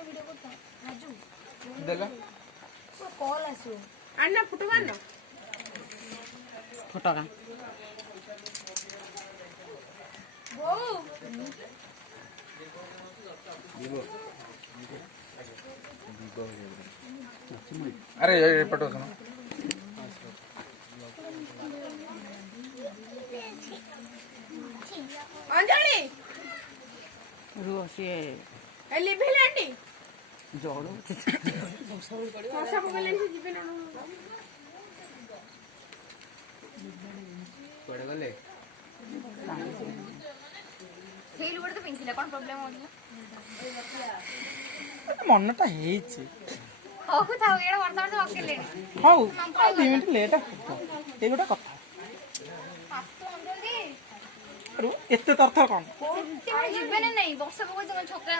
video करता राजू देला call आसो अन्ना फोटो मारना फोटो का वो अरे ये पटो सुनो अंजलि रुह सी लिभिलांडी जोड़ो मशा पकड़लेन से जीवे ना पड़े गले ସେଇ ଲୁଗାଟା ତ ପିନ୍ଧିଥିଲା କ'ଣ ପ୍ରୋବ୍ଲେମ୍ ହଉଥିଲା मनटा ହେଇଛି ହଉ ଥାଉ ଏଇଟା ବର୍ତ୍ତମାନ ପକେଇଲେଣି ହଉ ଆଉ 2 ମିନିଟ୍ ଲେଟ୍ ଏଇ ଗୋଟେ କଥା ଜଲ୍ଦି ଏତେ ତରଥର କ'ଣ ଯିବେ ନା ନାଇଁ ବର୍ଷା ପକଉଛି ଛକା